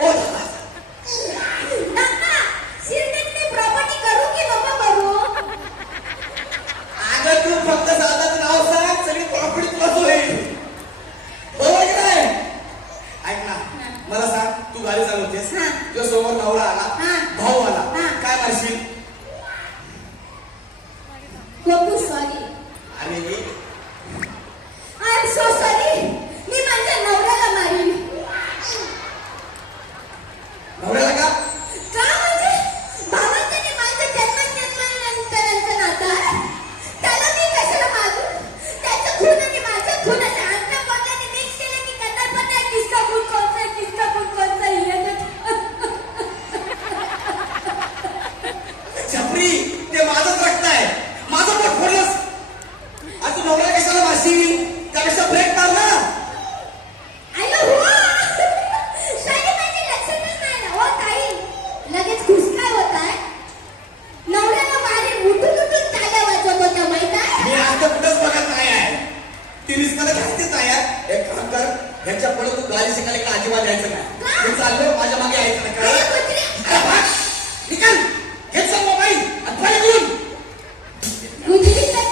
or ह्याच्या पुढे तू गाडी शिकायला इकडे अजिबात यायचं नाही? मी चाललो माझ्या मागे यायचं नाही! निकाल. घेत मोबाईल.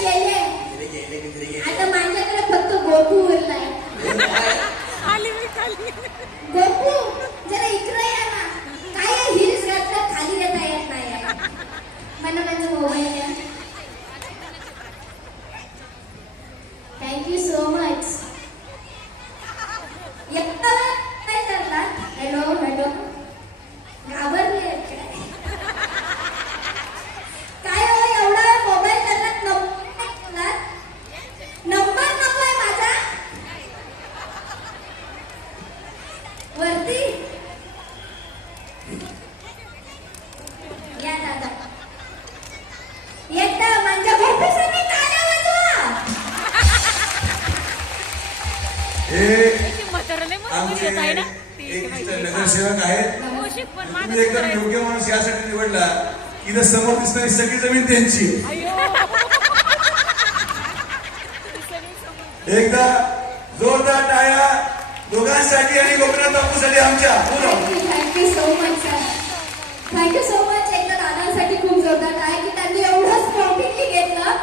गेले? गेले, गेले, गेले, गेले. आता माझ्याकडे फक्त उरलाय. मी खाली. गोपू जरा इकडे या ना. काय हिल्स घातलं? खाली देता येत नाही. आहे. मला माझा मोबाईल द्या थँक्यू सो मच एकटा काय हॅलो हॅलो घाबरले काय एवढा मोबाईल करत नंबर नंबर आहे माझा वरती या दादा माझ्या वाजवा योग्य माणूस यासाठी निवडला. इथं समोर दिसणारी सगळी जमीन त्यांची. एकदा जोरदार टाळ्या. दोघांसाठी आणि गोपीनाथ बापूसाठी आमच्या. थँक्यू थँक्यू सो मच एकदा दादांसाठी खूप जोरदार आहे की त्यांनी एवढं स्ट्रॉंगली घेतलं.